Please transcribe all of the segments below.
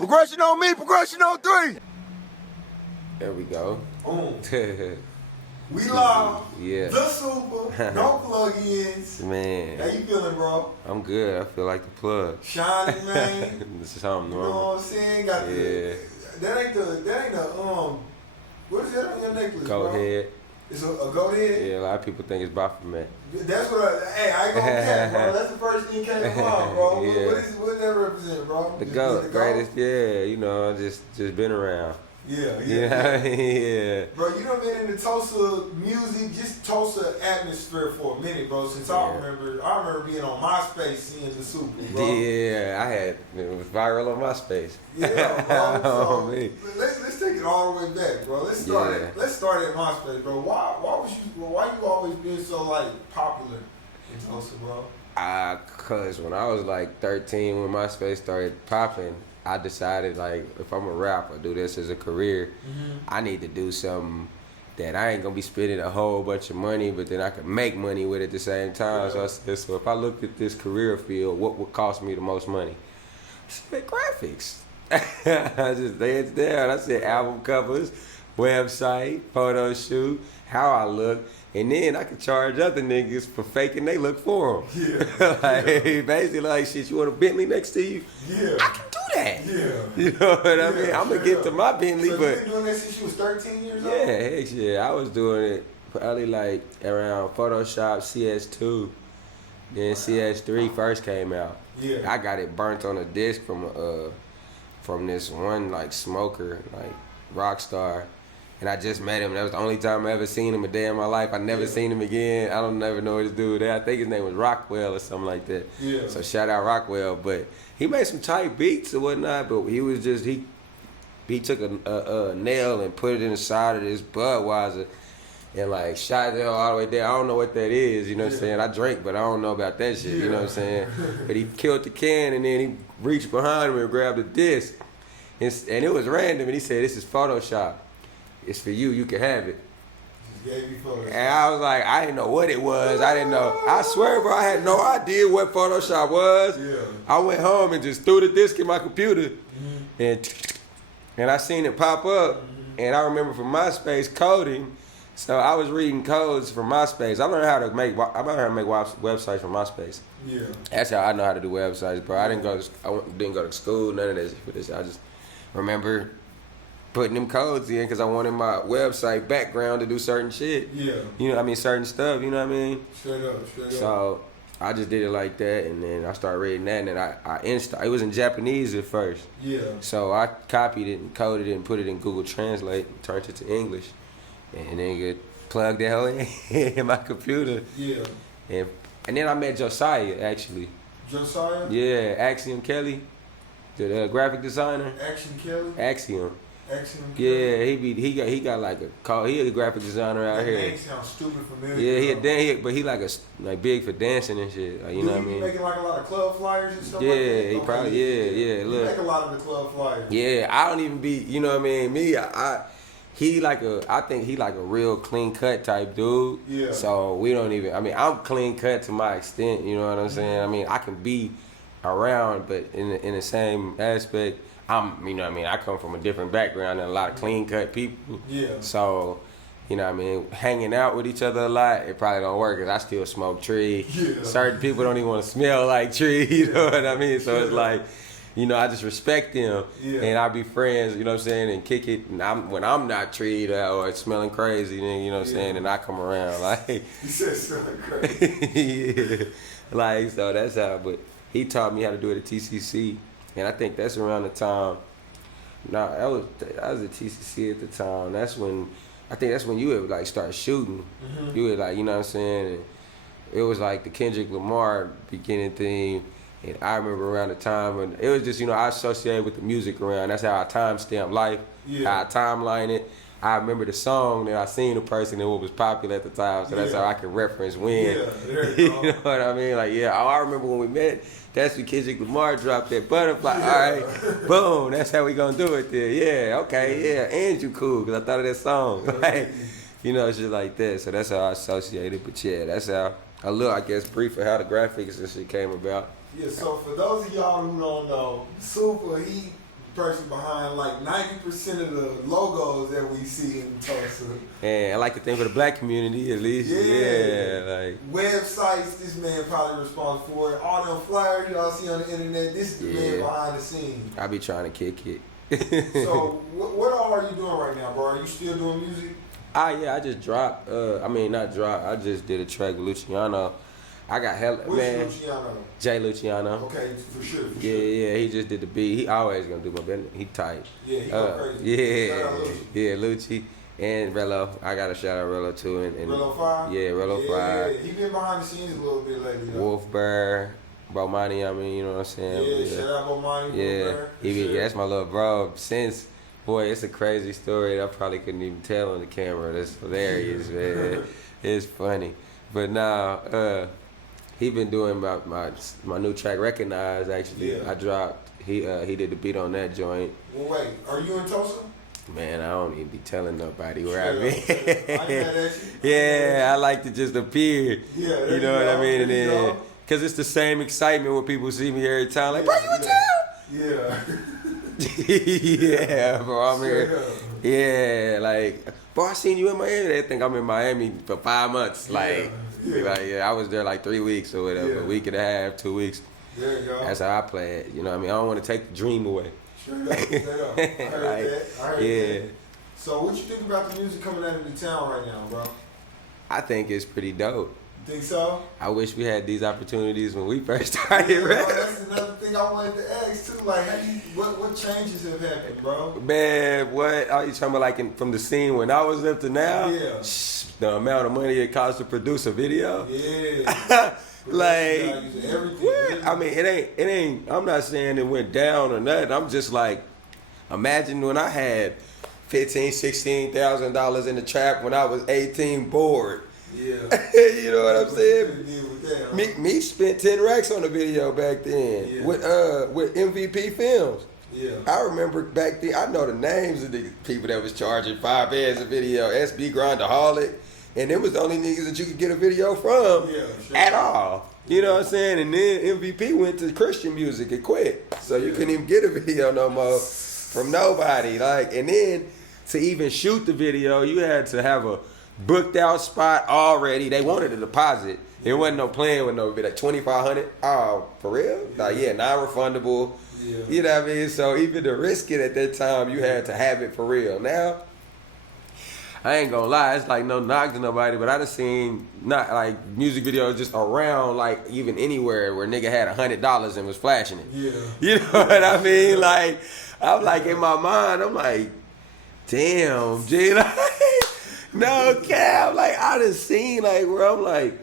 Progression on me, progression on 3. There we go. Boom. We live. Yeah. The Supa. No plug-ins. Man. How you feeling, bro? I'm good. I feel like the plug. Shining, man. This is something You know normal. what I'm saying? Got Yeah. That ain't the what is that on your necklace, Goat bro? head. It's a goat head? Yeah, a lot of people think it's Baphomet. That's what I ain't gonna cap, bro. That's the first thing came to mind, bro. Yeah. What that represent, bro? The Just goat, the greatest, yeah, you know, just been around. Yeah. Yeah. Bro, you done been in the Tulsa music, just Tulsa atmosphere for a minute, bro. Since I remember being on MySpace seeing the Supa, bro. Yeah, it was viral on MySpace. Yeah, bro. Oh, So me. let's take it all the way back, bro. Let's start at MySpace, bro. Why you always been so like popular in Tulsa, bro? Cause when I was like 13, when MySpace started popping, I decided like if I'm a rapper, do this as a career, I need to do something that I ain't gonna be spending a whole bunch of money, but then I can make money with it at the same time. Yeah. So I said, so if I looked at this career field, what would cost me the most money? I said, graphics. I just laid it down. I said album covers, website, photo shoot, how I look. And then I could charge other niggas for faking they look for them. Yeah. Like, basically, like, shit, you want a Bentley next to you? Yeah. I can do that. Yeah. You know what I mean? I'm going to get to my Bentley, So but... you been doing that since you was 13 years old? Yeah, heck yeah. I was doing it probably like around Photoshop CS2. Then CS3 first came out. Yeah. I got it burnt on a disc from this one like smoker, like rock star. And I just met him. That was the only time I ever seen him a day in my life. I never seen him again. I don't never know this dude. I think his name was Rockwell or something like that. Yeah. So shout out Rockwell. But he made some tight beats or whatnot. But he was just he took a nail and put it in the side of this Budweiser and like shot it all the way down. I don't know what that is. You know what I'm saying? I drink, but I don't know about that shit. You know what I'm saying? But he killed the can and then he reached behind him and grabbed the disc. And it was random. And he said, "This is Photoshop. It's for you. You can have it." Just gave you photos. And I was like, I didn't know what it was. I didn't know. I swear, bro, I had no idea what Photoshop was. Yeah. I went home and just threw the disc in my computer, and I seen it pop up. And I remember from MySpace coding, so I was reading codes from MySpace. I learned how to make websites from MySpace. Yeah. That's how I know how to do websites, bro. I didn't go to school, none of this for this. I just remember putting them codes in because I wanted my website background to do certain shit. Yeah. You know what I mean? Certain stuff, you know what I mean? Straight up. So I just did it like that, and then I started reading that, and then it was in Japanese at first. Yeah. So I copied it and coded it and put it in Google Translate and turned it to English. And then plugged that whole in my computer. Yeah. And then I met Josiah, actually. Josiah? Yeah, Axiom Kelly, the graphic designer. Action Kelly? Axiom. Action Yeah, Kelly? he got like he a graphic designer out That here. name sounds stupid familiar. Yeah, but he like big for dancing and shit. Like, you know what I mean? making like a lot of club flyers and stuff Yeah, like that? he Okay, probably yeah. You Look, make a lot of the club flyers. yeah, I don't even be, you know what I mean? Me, I think he like a real clean cut type dude. Yeah. So we don't even. I mean, I'm clean cut to my extent. You know what I'm saying? I mean, I can be around, but in the same aspect, you know what I mean? I come from a different background than a lot of clean cut people. Yeah. So, you know what I mean? Hanging out with each other a lot, it probably don't work because I still smoke tree. Yeah. Certain people don't even want to smell like tree. You know what I mean? So it's like, you know, I just respect them, and I be friends, you know what I'm saying, and kick it. And when I'm not treated or smelling crazy, then you know what I'm saying, and I come around like. You said smelling crazy. Yeah, like so that's how. But he taught me how to do it at TCC, and I think that's around the time. No, I was at TCC at the time. I think that's when you would like start shooting. You would like, you know what I'm saying, and it was like the Kendrick Lamar beginning theme. And I remember around the time when it was just, you know, I associated with the music around. That's how I timestamp life, how I timeline it. I remember the song that I seen the person and what was popular at the time, so that's how I can reference when. Yeah, there you go. You know what I mean? Like, yeah, I remember when we met, that's when Kendrick Lamar dropped that butterfly. All right, boom, that's how we gonna do it there. Yeah, okay, yeah, and you cool, because I thought of that song. Like, you know, shit like that. So that's how I associated. But yeah, that's how, a little, I guess, brief of how the graphics and shit came about. Yeah, so for those of y'all who don't know, Supa, he person behind like 90% of the logos that we see in Tulsa. And I like to think for the black community at least. Yeah, like websites. This man probably responsible for it. All them flyers y'all see on the internet. This is the man behind the scenes. I be trying to kick it. So what all are you doing right now, bro? Are you still doing music? Yeah, I just dropped. Not dropped. I just did a track with Luciano. I got hella man. Luciano? Jay Luciano. Okay, for sure. Yeah. He just did the beat. He always gonna do my business. He tight. Yeah, he go crazy. Yeah, Lucci and Rello. I gotta shout out Rello too. And Rello 5. Yeah, Rello 5. Yeah, he been behind the scenes a little bit lately. Though. Wolf Bear, Bomani. I mean, you know what I'm saying? Yeah, shout out Bomani. Yeah, that's my little bro. Since boy, it's a crazy story. I probably couldn't even tell on the camera. That's hilarious, man. It's funny, but now. He been doing my new track, Recognize, actually. Yeah. I dropped, he did the beat on that joint. Well, wait, are you in Tulsa? Man, I don't even be telling nobody where I be. Yeah, I like to just appear. Yeah, you know what I mean? And then, cause it's the same excitement when people see me every time, like, bro, you in town? Yeah. Yeah, bro, I'm here. Yeah, like, bro, I seen you in Miami. They think I'm in Miami for 5 months. Like, I was there like 3 weeks or whatever, a week and a half, 2 weeks. There you go. That's how I play it. You know what I mean? I don't want to take the dream away. Straight up. I heard that. So what you think about the music coming out of the town right now, bro? I think it's pretty dope. You think so? I wish we had these opportunities when we first started. That's another thing I wanted to ask too. Like, what changes have happened, bro? Man, what are you talking about? Like from the scene when I was up to now? Yeah. The amount of money it costs to produce a video. Yeah. Like, what? I mean, it ain't. I'm not saying it went down or nothing. I'm just like, imagine when I had $15,000-$16,000 in the trap when I was 18, bored. Yeah. You know what I'm saying? Me spent 10 racks on the video back then with MVP Films. Yeah. I remember back then, I know the names of the people that was charging 5 bands a video, SB Grindaholic, and it was the only niggas that you could get a video from at all. You know what I'm saying? And then MVP went to Christian music and quit. So you couldn't even get a video no more from nobody. Like, and then to even shoot the video, you had to have a booked out spot already. They wanted a deposit. It wasn't no playing with no like $2,500. Oh, for real? Like, non-refundable. Yeah. You know what I mean? So even to risk it at that time, you had to have it for real. Now, I ain't gonna lie, it's like no knock to nobody, but I done seen not like music videos just around like even anywhere where nigga had $100 and was flashing it. Yeah. You know what I mean? Like, I'm like in my mind, I'm like, damn, G, like, no cap. Like I done seen like where I'm like,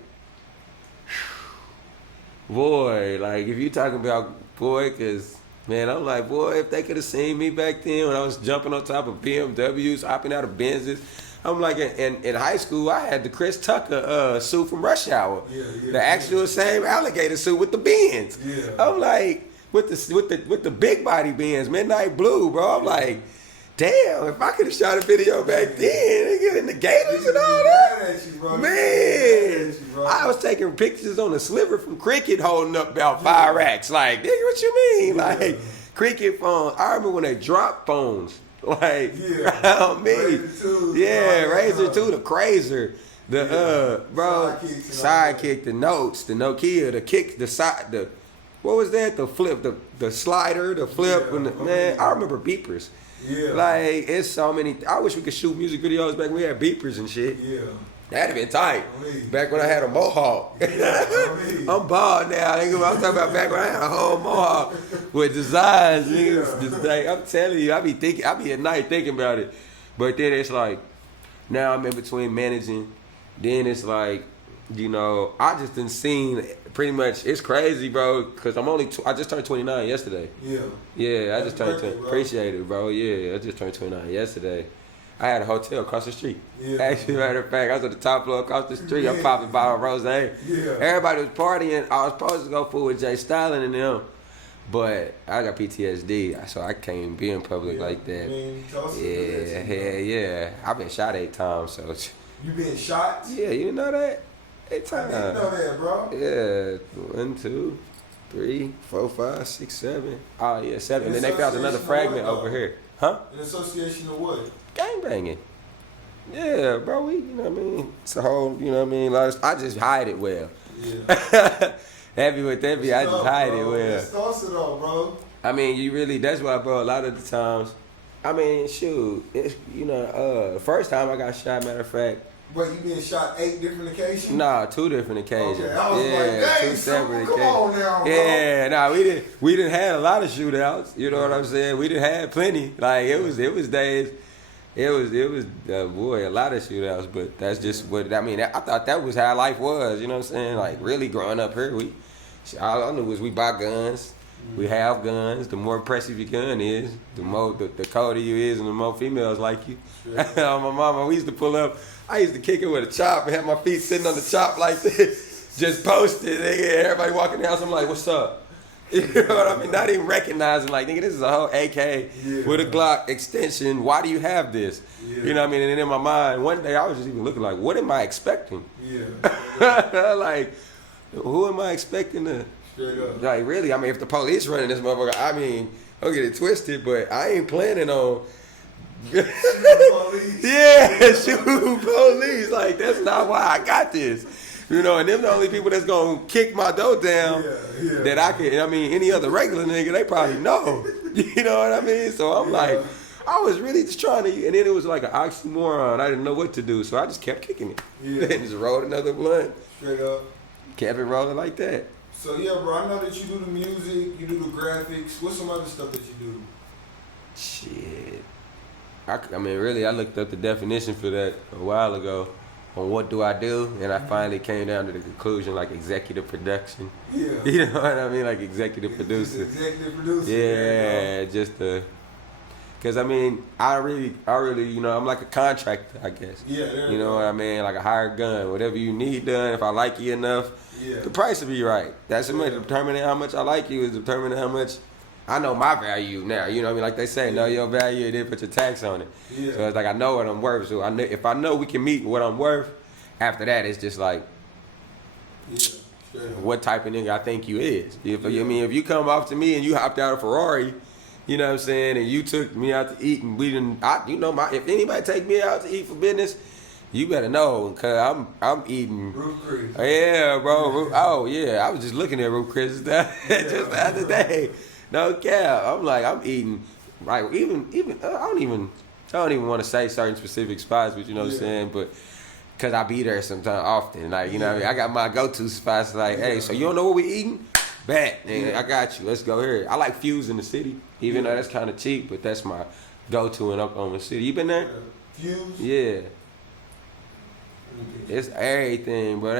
boy, like if you talking about boy, cause man, I'm like, boy, if they could have seen me back then when I was jumping on top of BMWs, hopping out of Benzes. I'm like, in high school, I had the Chris Tucker suit from Rush Hour, the actual same alligator suit with the Benz. Yeah. I'm like, with the big body Benz, Midnight Blue, bro. I'm like, damn, if I could have shot a video back then, get in the gators and all that, man. I was taking pictures on a sliver from Cricket holding up about 5 racks. Like, nigga, what you mean? Like, Cricket phones. I remember when they dropped phones. Like, on me. Razor 2, the Crazer. The, Sidekick, the Notes, the Nokia, the Kick, the side, the, what was that? The flip, the slider, the flip. And man, I remember beepers. Yeah. Like, it's so many. I wish we could shoot music videos back when we had beepers and shit. Yeah. That'd have been tight. Back when I had a mohawk. I'm bald now. I'm talking about back when I had a whole mohawk with designs. Niggas. I'm telling you, I be at night thinking about it. But then it's like, now I'm in between managing. Then it's like, you know, I just done seen pretty much, it's crazy, bro, because I just turned 29 yesterday. Yeah, I just turned 20. Appreciate it, bro. Yeah, I just turned 29 yesterday. I had a hotel across the street. Actually, matter of fact, I was at the top floor across the street. I'm popping bottle of rose. Everybody was partying. I was supposed to go fool with Jay Stalin and them, but I got PTSD, so I can't be in public like that. Yeah. I've been shot 8 times, so. You been shot? Yeah, you didn't know that? 8 times. I didn't know that, bro. Yeah, 1, 2. 3, 4, 5, 6, 7. Oh yeah, 7. In And then they found another fragment over here. Huh? In association of what? Gangbanging. Yeah, bro. We, you know what I mean? It's a whole, you know what I mean? Like, I just hide it well. Yeah. Heavy with heavy, I just hide it well. It's Tulsa though, bro. I mean, you really, that's why, bro, a lot of the times, I mean, shoot, it's, you know, the first time I got shot, matter of fact. But you been shot 8 different occasions? Nah, 2 different occasions. Okay, I was like, dang, 2 separate come on now, bro. Yeah, nah, we didn't have a lot of shootouts. You know what I'm saying? We didn't have plenty. Like it was days. It was boy, a lot of shootouts. But that's just what I mean. I thought that was how life was. You know what I'm saying? Like really growing up here, all I knew was we buy guns. We have guns. The more impressive your gun is, the colder you is, and the more females like you. Yeah. My mama, we used to pull up. I used to kick it with a chop and have my feet sitting on the chop like this, just posted. Nigga, everybody walking down, so I'm like, "What's up?" You know what I mean? Not even recognizing, like, nigga, this is a whole AK with a Glock extension. Why do you have this? Yeah. You know what I mean? And then in my mind, one day I was just even looking like, what am I expecting? Yeah. Like, who am I expecting to? Straight up. Like, really? I mean, if the police running this motherfucker, I mean, don't get it twisted, but I ain't planning on. Yeah, shoot police. Like, that's not why I got this. You know, and them the only people that's gonna kick my door down that I can. I mean, any other regular nigga, they probably know. You know what I mean? So I'm like, I was really just trying to, and then it was like an oxymoron. I didn't know what to do, so I just kept kicking it. Yeah. And just rolled another blunt. Straight up. Kept it rolling like that. So yeah, bro, I know that you do the music, you do the graphics. What's some other stuff that you do? Shit. I mean, really, I looked up the definition for that a while ago on what do I do, and I finally came down to the conclusion, like executive production. Yeah. You know what I mean? Like executive producer. Executive producer. Yeah, just because I mean, I really, you know, I'm like a contractor, I guess. Yeah. You know what I mean? Like a hired gun. Whatever you need done, if I like you enough, the price will be right. That's determining how much I like you is determining how much I know my value now. You know what I mean? Like they say, know your value and then put your tax on it. Yeah. So it's like I know what I'm worth. So if I know we can meet what I'm worth, after that it's just like, what type of nigga I think you is. I mean, if you come off to me and you hopped out of Ferrari, you know what I'm saying, and you took me out to eat and we didn't, if anybody take me out to eat for business, you better know, cause I'm eating. Ruth Chris. Yeah, bro. Oh yeah, I was just looking at Ruth Chris just the other day. No cap. I'm like, I'm eating, like, even I don't even want to say certain specific spots, but you know what I'm saying, but cause I be there sometimes often, like, you know what I mean. I got my go-to spots, like, hey, so you don't know what we eating? Bet, nigga, I got you. Let's go here. I like Fuse in the city, even though that's kind of cheap, but that's my go-to in Oklahoma City. You been there? Fuse. Yeah. It's everything, bro.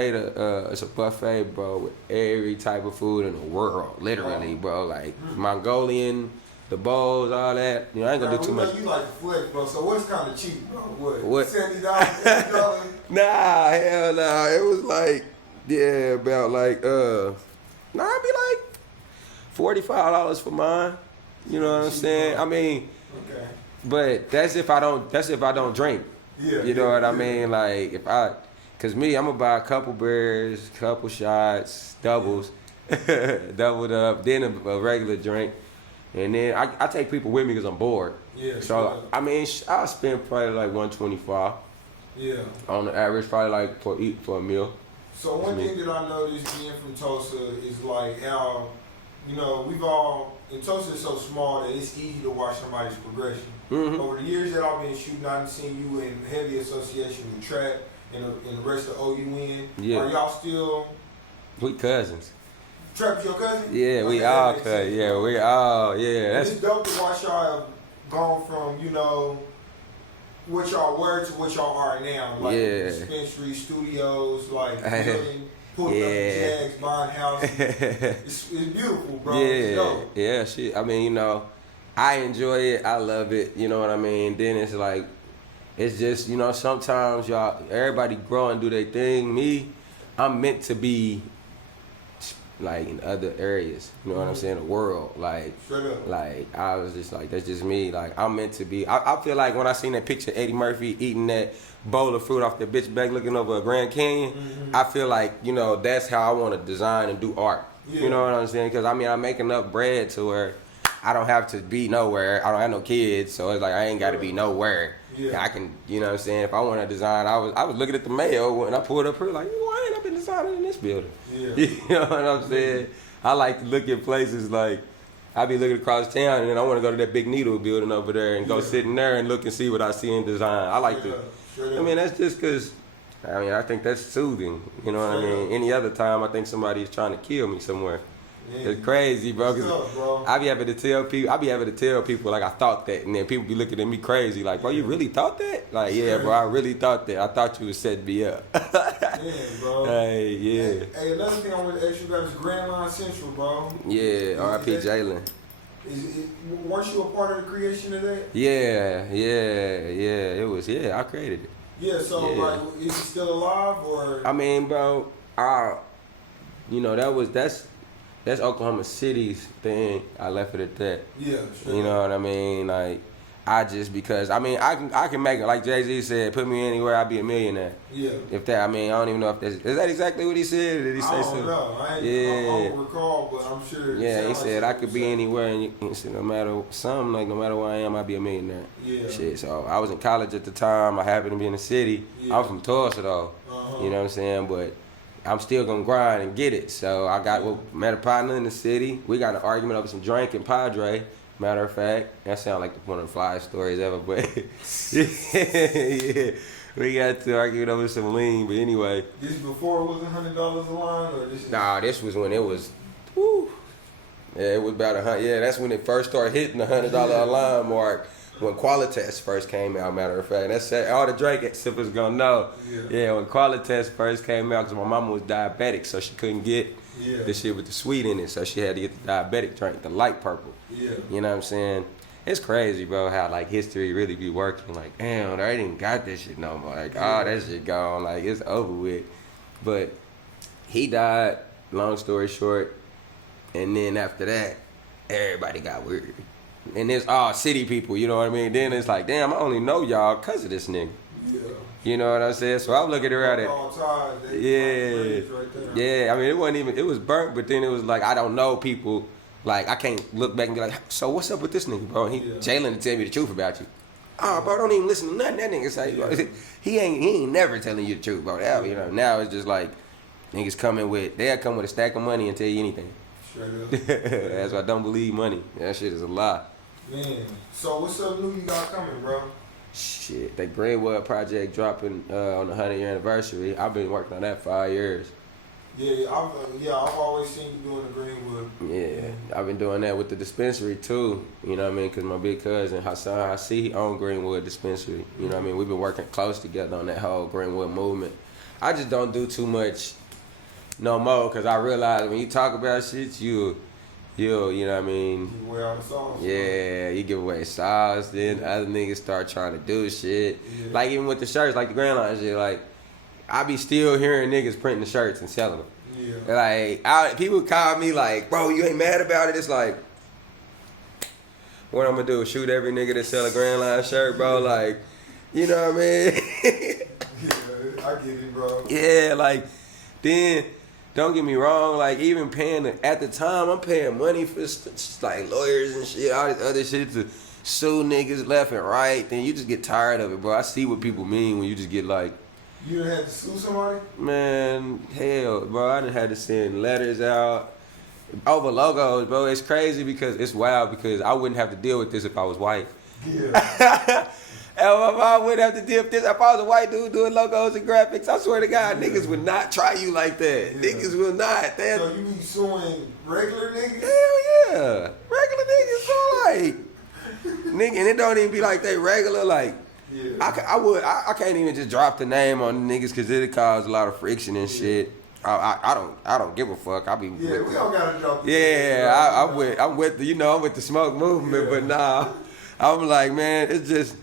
It's a buffet, bro, with every type of food in the world, literally, bro. Like Mongolian, the bowls, all that. You know, I ain't gonna do too much. You like flex, bro. So what's kind of cheap, bro? What? $70, $80? Nah, hell nah. It was like, about like, it'd be like $45 for mine. You know what I'm saying? Bro. I mean, but that's if I don't drink. Yeah, you know what I mean? Like, cause me, I'm gonna buy a couple beers, couple shots, doubles, doubled up, then a regular drink. And then I take people with me because I'm bored. Yeah. So, I mean, I'll spend probably like $125. Yeah. On the average, probably like for a meal. So one thing that I noticed being from Tulsa is like how, you know, in Tulsa is so small that it's easy to watch somebody's progression. Mm-hmm. Over the years that I've been shooting, I've seen you in heavy association with Trap and the rest of OUN. Yeah. Are y'all still? We cousins. Trap's your cousin? Yeah, we all cousins. Yeah, we all, yeah. It's dope to watch y'all have gone from, you know, what y'all were to what y'all are now. Like dispensary, studios, like building, pulling up the Jags, buying houses. It's beautiful, bro. It's dope. Yeah, shit. I mean, you know, I enjoy it. I love it. You know what I mean? Then it's like, it's just, you know, sometimes everybody grow and do their thing. Me, I'm meant to be like in other areas. You know what I'm saying? The world. Like, I was just like, that's just me. Like, I'm meant to be. I feel like when I seen that picture of Eddie Murphy eating that bowl of fruit off that bitch back looking over a Grand Canyon, I feel like, you know, that's how I want to design and do art. Yeah. You know what I'm saying? Because I mean, I'm making enough bread to where I don't have to be nowhere. I don't have no kids, so it's like I ain't got to be nowhere. Yeah. I can, you know what I'm saying? If I want to design, I was looking at the mail when I pulled up here like, why ain't I been designing in this building? Yeah. You know what I'm saying? I like to look at places like, I be looking across town and then I want to go to that Big Needle building over there and go sit in there and look and see what I see in design. I like to, I mean, that's just because, I mean, I think that's soothing. You know what I mean? Any other time, I think somebody's trying to kill me somewhere. Yeah. It's crazy, bro. Cause I be having to tell people, like I thought that, and then people be looking at me crazy, like, bro, you really thought that? Like, yeah, bro, I really thought that. I thought you was setting me up. Yeah, bro. Hey, yeah. Hey, another thing I want to ask you about is Grand Line Central, bro. Yeah, R.I.P. Jalen. Weren't you a part of the creation of that? Yeah. It was, I created it. Yeah, so like, is he still alive or? I mean, bro, you know, that's Oklahoma City's thing. I left it at that. Yeah, sure. You know what I mean? Like, because I mean, I can make it, like Jay-Z said, put me anywhere, I'll be a millionaire. Yeah. If that, I mean, I don't even know if is that exactly what he said? Or did he say something? I don't know. I don't recall, but I'm sure. Yeah, he said I could be anywhere, and he said no matter where I am, I'll be a millionaire. Yeah. Shit. So I was in college at the time. I happened to be in the city. Yeah. I'm from Tulsa though. You know what I'm saying? But I'm still gonna grind and get it. So I met a partner in the city. We got an argument over some drink and Padre. Matter of fact, that sounds like one of the flyest stories ever, but yeah, we got to argue over some lean. But anyway, this before it was $100 a line, or this? Nah, this was when it was. Woo, yeah, it was about $100. Yeah, that's when it first started hitting the $100 a line mark. When Qualitas first came out, matter of fact, that's all the Drake sippers gonna know. Yeah, when Qualitas first came out, because my mama was diabetic, so she couldn't get the shit with the sweet in it, so she had to get the diabetic drink, the light purple. Yeah. You know what I'm saying? It's crazy, bro, how like history really be working. Like, damn, they ain't got that shit no more. Like, oh, that shit gone. Like, it's over with. But he died, long story short, and then after that, everybody got weird. And it's all city people, you know what I mean? Then it's like, damn, I only know y'all because of this nigga. Yeah. You know what I'm saying? So I'm looking around at yeah, I mean, it wasn't even, it was burnt, but then it was like, I don't know people. Like, I can't look back and be like, so what's up with this nigga, bro? Jalen to tell me the truth about you. Oh, bro, don't even listen to nothing that nigga say. Bro. He ain't never telling you the truth, bro. Now, you know, now it's just like, niggas they'll come with a stack of money and tell you anything. Straight up. That's why I don't believe money. That shit is a lie. Man, so what's up new you got coming, bro? Shit, that Greenwood project dropping on the 100-year anniversary. I've been working on that 5 years. Yeah, I've always seen you doing the Greenwood. Yeah, I've been doing that with the dispensary too. You know what I mean? Because my big cousin Hassan, he owned Greenwood Dispensary. You know what I mean? We've been working close together on that whole Greenwood movement. I just don't do too much no more because I realize when you talk about shit, you know what I mean? Give away all the sauce. Yeah, you give away sauce, then other niggas start trying to do shit. Yeah. Like even with the shirts, like the Grand Line shit, like I be still hearing niggas printing the shirts and selling them. Yeah. Like people call me like, bro, you ain't mad about it? It's like, what I'm gonna do? Shoot every nigga that sell a Grand Line shirt, bro? Like, you know what I mean? Yeah, I get it, bro. Yeah, like then. Don't get me wrong, like even at the time, I'm paying money for like lawyers and shit, all this other shit to sue niggas left and right. Then you just get tired of it, bro. I see what people mean when you just get like, you done had to sue somebody? Man, hell, bro, I done had to send letters out over logos, bro. It's crazy because it's wild because I wouldn't have to deal with this if I was white. Yeah. I wouldn't have to deal with this. If I was a white dude doing logos and graphics, I swear to God, niggas would not try you like that. Yeah. Niggas will not. So you be suing regular niggas? Hell yeah. Regular niggas, so like, nigga, and it don't even be like they regular, like, yeah. I can't even just drop the name on the niggas because it'll cause a lot of friction and shit. I don't give a fuck. We don't gotta drop the name. I'm with the smoke movement, but nah. I'm like, man, it's just,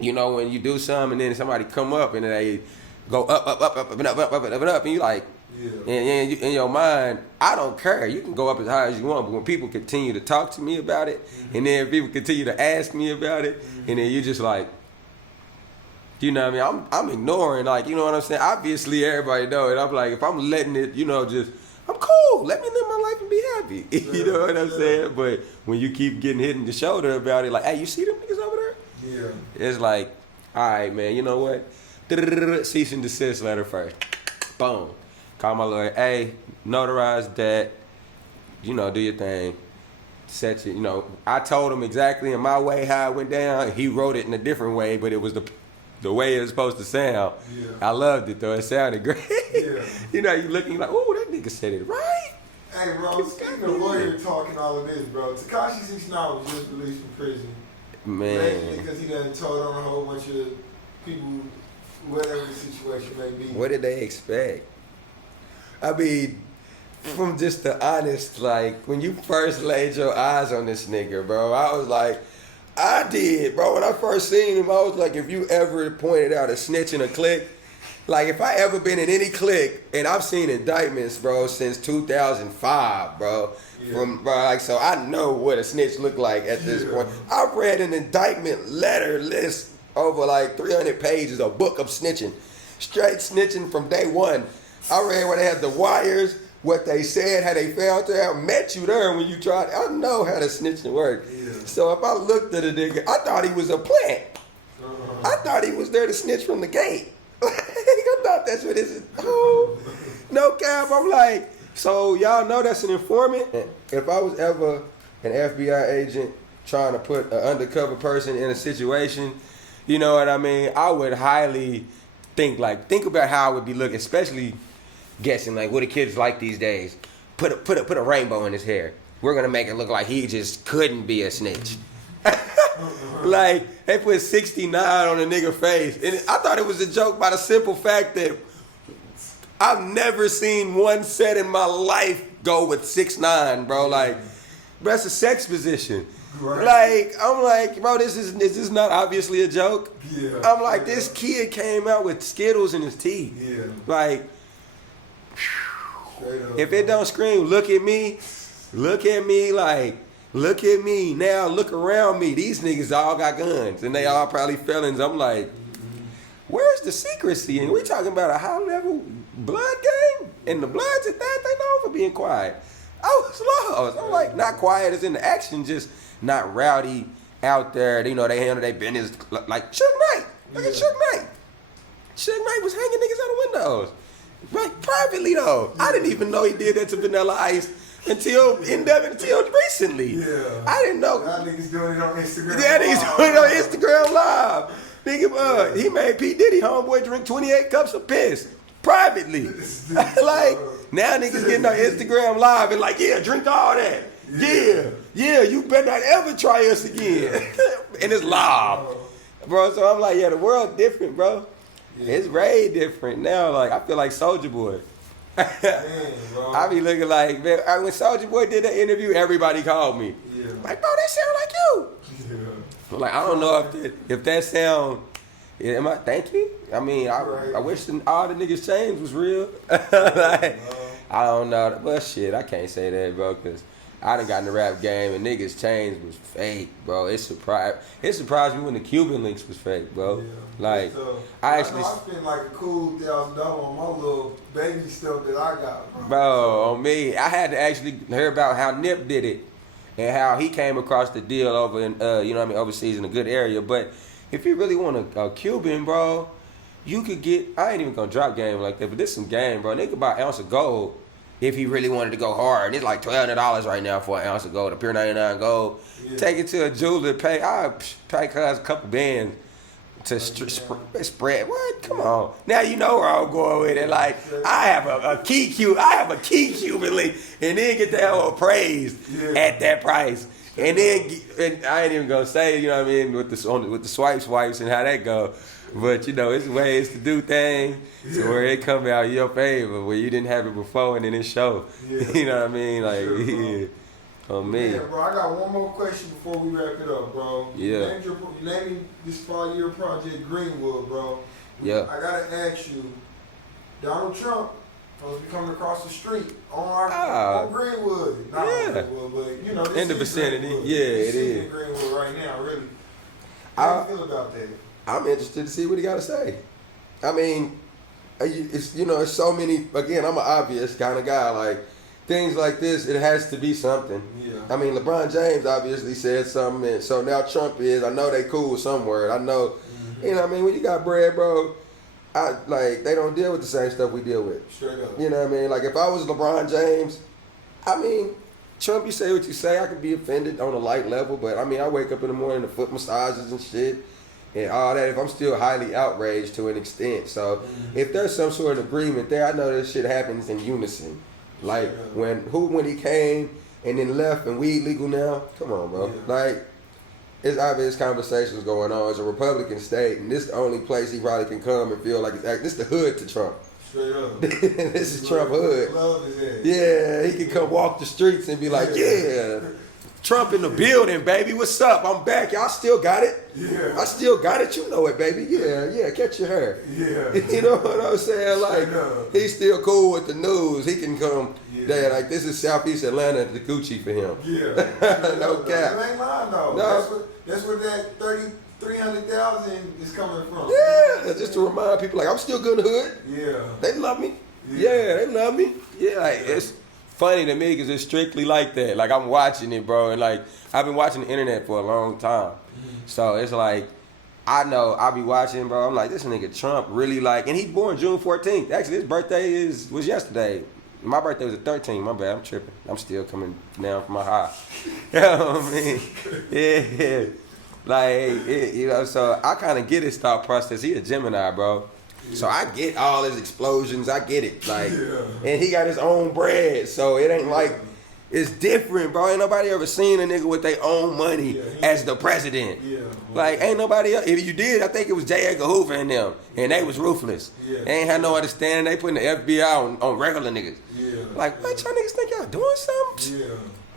you know, when you do something and then somebody come up and they go up, and up, and you like, and in your mind, I don't care. You can go up as high as you want, but when people continue to talk to me about it, and then people continue to ask me about it, and then you just like, you know what I mean? I'm ignoring, like, you know what I'm saying? Obviously, everybody know it. I'm like, if I'm letting it, you know, just I'm cool. Let me live my life and be happy. You know what I'm saying? But when you keep getting hit in the shoulder about it, like, hey, you see them niggas over there? Yeah. It's like, all right, man, you know what? Cease and desist letter first. Boom. Call my lawyer. Hey, notarize that. You know, do your thing. Set you know, I told him exactly in my way how it went down. He wrote it in a different way, but it was the way it was supposed to sound. Yeah. I loved it, though. It sounded great. Yeah. You know, you looking like, oh, that nigga said it right. Hey, bro, speaking of lawyer talking all of this, bro, Tekashi 69 was just released from prison. Man. Because he done told on a whole bunch of people, whatever the situation may be. What did they expect? I mean, from just the honest, like, when you first laid your eyes on this nigga, bro, I was like, I did, bro. When I first seen him, I was like, if you ever pointed out a snitch in a clique, like, if I ever been in any clique, and I've seen indictments, bro, since 2005, bro. Yeah. From bro, like, so I know what a snitch look like at this point. I've read an indictment letter list over like 300 pages, a book of snitching, straight snitching from day one. I read where they had the wires, what they said, how they found out, met you there when you tried. I know how the snitching work. Yeah. So if I looked at a nigga, I thought he was a plant. I thought he was there to snitch from the gate. I thought that's what it is. Oh, no cap. I'm like, so y'all know that's an informant? If I was ever an FBI agent trying to put an undercover person in a situation, you know what I mean? I would highly think about how I would be looking, especially guessing like what the kids like these days. Put a rainbow in his hair. We're gonna make it look like he just couldn't be a snitch. Like they put 69 on a nigga face, and I thought it was a joke by the simple fact that I've never seen one set in my life go with 6'9", bro. Like, bro, that's a sex position. Right. Like, I'm like, bro, is this not obviously a joke? Yeah. I'm like, this kid came out with Skittles in his teeth. Yeah. Like, if it don't scream, look at me, like, look at me, now look around me. These niggas all got guns, and they all probably felons. I'm like, where's the secrecy? And we talking about a high-level blood gang? And the Bloods at that, they known for being quiet. I was lost. I'm like, not quiet as in the action, just not rowdy out there. You know, they handle their business like Suge Knight. Look at Suge Knight. Suge Knight was hanging niggas out the windows. Like, privately, though. I didn't even know he did that to Vanilla Ice until recently. Yeah. I didn't know. That niggas doing it on Instagram. Yeah, niggas doing it on Instagram Live. Nigga, he made P. Diddy homeboy drink 28 cups of piss privately. Like, now niggas getting on Instagram Live and like, yeah, drink all that. Yeah, you better not ever try us again. And it's live. Bro, so I'm like, yeah, the world different, bro. Yeah. It's way different now. Like, I feel like Soulja Boy. Man, I be looking like, man, when Soulja Boy did that interview, everybody called me. Yeah. Like, bro, that sound like you. Yeah. Like, I don't know if that sound, thank you? I mean, I wish all the niggas' chains was real. Like, I don't know. Well, shit, I can't say that, bro, because I done got in the rap game and niggas' chains was fake, bro. It surprised me when the Cuban links was fake, bro. Yeah. Like, I spent like a cool $1,000 on my little baby stuff that I got, bro. On me, I had to actually hear about how Nip did it and how he came across the deal over in, you know what I mean, overseas in a good area. But if you really want a Cuban, bro, you could get, I ain't even gonna drop game like that, but this some game, bro. They could buy an ounce of gold if he really wanted to go hard. And it's like $1,200 right now for an ounce of gold, a pure 99 gold. Yeah. Take it to a jeweler, I'll pay cuz a couple bands to spread. What? Come on. Now you know where I'm going with it. Like, I have a key Cuban link, and then get the hell appraised at that price. And then, and I ain't even gonna say, you know what I mean, with the swipes and how that go. But, you know, it's ways to do things to where it come out in your favor, where you didn't have it before and then it show. Yeah. You know what I mean? Like, on me. Yeah, bro, I got one more question before we wrap it up, bro. Yeah. You named this 5-year project Greenwood, bro. Yeah. I gotta ask you, Donald Trump was coming across the street on Greenwood. Not on Greenwood, but, you know, this in the vicinity. Greenwood. Yeah, it is. In Greenwood right now, really. How do you feel about that? I'm interested to see what he got to say. I mean, it's, you know, it's so many, again, I'm an obvious kind of guy. Like, things like this, it has to be something. Yeah. I mean, LeBron James obviously said something, and so now Trump is. I know they cool somewhere. I know, you know what I mean? When you got bread, bro, they don't deal with the same stuff we deal with. Straight up. You know what I mean? Like, if I was LeBron James, I mean, Trump, you say what you say. I could be offended on a light level, but I mean, I wake up in the morning to foot massages and shit and all that. If I'm still highly outraged to an extent. So if there's some sort of agreement there, I know this shit happens in unison. Like when he came and then left and weed legal now. Come on, bro. Yeah. Like, it's obvious conversations going on. It's a Republican state, and this is the only place he probably can come and feel like this is the hood to Trump. Straight up. This is Trump hood. Love his ass. Yeah, he can come walk the streets and be like, yeah, Trump in the building, baby. What's up? I'm back. Y'all still got it? Yeah. I still got it. You know it, baby. Yeah, catch your hair. Yeah. You know what I'm saying? Like, he's still cool with the news. He can come there. Like, this is Southeast Atlanta, the Gucci for him. Yeah. No cap. You ain't lying, though. No. That's what that 300,000 is coming from. Yeah, just to remind people, like, I'm still good in the hood. Yeah. They love me. Yeah, they love me. Yeah, like, it's funny to me because it's strictly like that. Like, I'm watching it, bro, and like, I've been watching the internet for a long time. So it's like, I know I be watching, bro. I'm like, this nigga Trump really like, and he's born June 14th. Actually, his birthday was yesterday. My birthday was the 13th. My bad, I'm tripping. I'm still coming down from my high. You know what I mean? Yeah. Like, you know, so I kind of get his thought process. He a Gemini, bro. So I get all his explosions. I get it. Like, and he got his own bread. So it ain't like, it's different, bro. Ain't nobody ever seen a nigga with their own money as the president. Like, ain't nobody else. If you did, I think it was J. Edgar Hoover and them. And they was ruthless. They ain't had no understanding. They putting the FBI on regular niggas. Like, what y'all niggas think y'all doing something?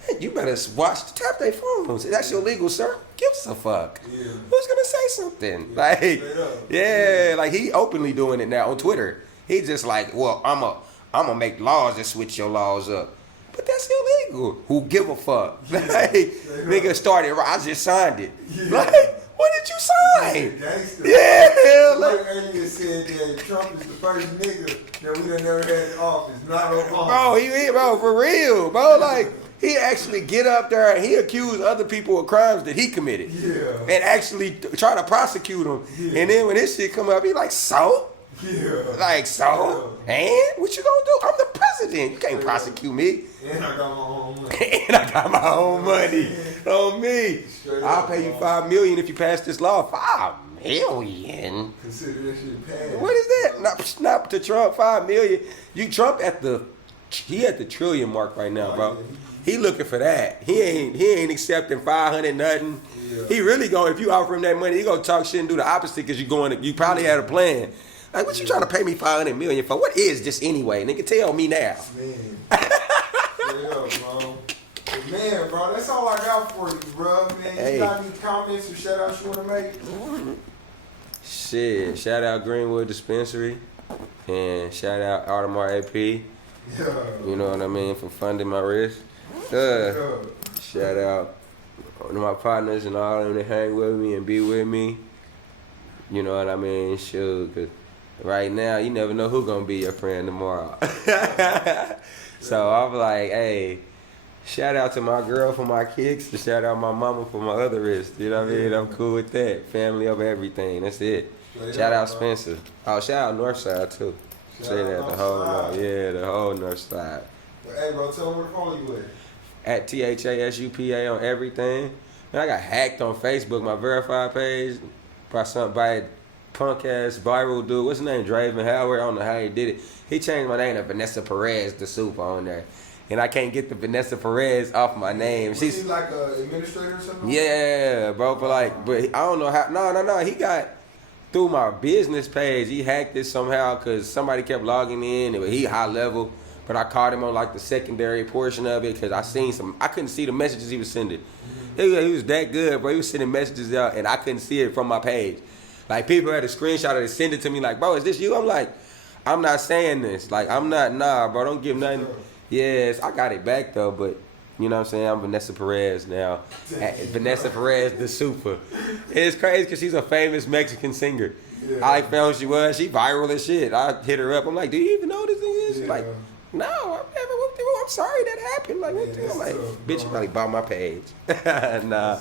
Man, you better tap their phones. That's illegal, sir. Give us a fuck. Who's gonna say something? Like, like he openly doing it now on Twitter. He just like, well, I'm a make laws that switch your laws up. But that's illegal. Who give a fuck? Like, nigga started, I just signed it. Like, what did you sign? Like earlier said that Trump is the first nigga that we done never had in office. Not Obama. Bro, for real, bro. Like, he actually get up there and he accuse other people of crimes that he committed. And actually try to prosecute them. And then when this shit come up, he like, so? Like, so? And? What you gonna do? I'm the president. You can't prosecute me. And I got my own money. And I got my own money on me. I'll pay you $5 million if you pass this law. $5 million? Consider that shit passed. What is that? Not to Trump, $5 million. Trump at the trillion mark right now, bro. He looking for that. He ain't accepting 500 nothing. He really going, if you offer him that money, he gonna talk shit and do the opposite because you probably had a plan. Like, what you trying to pay me $500 million for? What is this anyway? Nigga, tell me now. Man. Straight up, bro. But man, bro, that's all I got for you, bro. Man, you got any comments or shout outs you want to make? Shit, shout out Greenwood Dispensary and shout out Audemars AP. You know what I mean, for funding my wrist. Shout out to my partners and all of them that hang with me and be with me. You know what I mean? Sure, because right now, you never know who's going to be your friend tomorrow. So I'm like, hey, shout out to my girl for my kicks, and shout out my mama for my other wrist. You know what I mean? I'm cool with that. Family over everything. That's it. Shout out Spencer. Oh, shout out Northside, too. Say that, the whole North Side. Hey, bro, tell them where to follow you at THASUPA on everything. Man, I got hacked on Facebook, my verified page, by a punk ass viral dude. What's his name? Draven Howard. I don't know how he did it. He changed my name to Vanessa Perez, the Supa on there. And I can't get the Vanessa Perez off my name. Was she like an administrator or something? Yeah, bro. But I don't know how. No. He got through my business page. He hacked it somehow because somebody kept logging in. And he high level. But I caught him on like the secondary portion of it because I couldn't see the messages he was sending. He was that good, bro. He was sending messages out and I couldn't see it from my page. Like, people had a screenshot of it, send it to me like, bro, is this you? I'm like, I'm not saying this. Like, I'm not, nah, bro, don't give nothing. Yes, I got it back though, but you know what I'm saying? I'm Vanessa Perez now. Vanessa Perez, the Supa. It's crazy because she's a famous Mexican singer. I found she was. She viral as shit. I hit her up. I'm like, do you even know who this thing is? She's like, no, I've never whooped it. I'm sorry that happened. Like, what the hell? Like, bitch, you probably bought my page. Nah.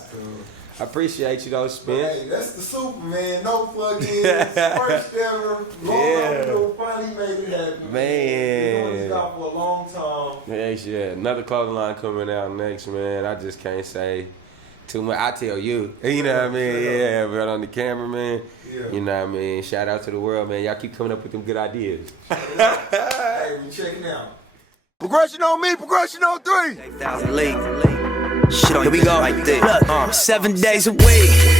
I appreciate you though, Spence. Hey, that's the Supa, man. No plugins. First ever. Long finally made it happen. Man. Been doing this job for a long time. Yeah, another clothing line coming out next, man. I just can't say too much. I tell you. You know what I mean? Yeah, but on the camera, man. Yeah. You know what I mean? Shout out to the world, man. Y'all keep coming up with them good ideas. Hey, we checking out. Progression on me, progression on 3. Here we go. Like this. 7 days a week.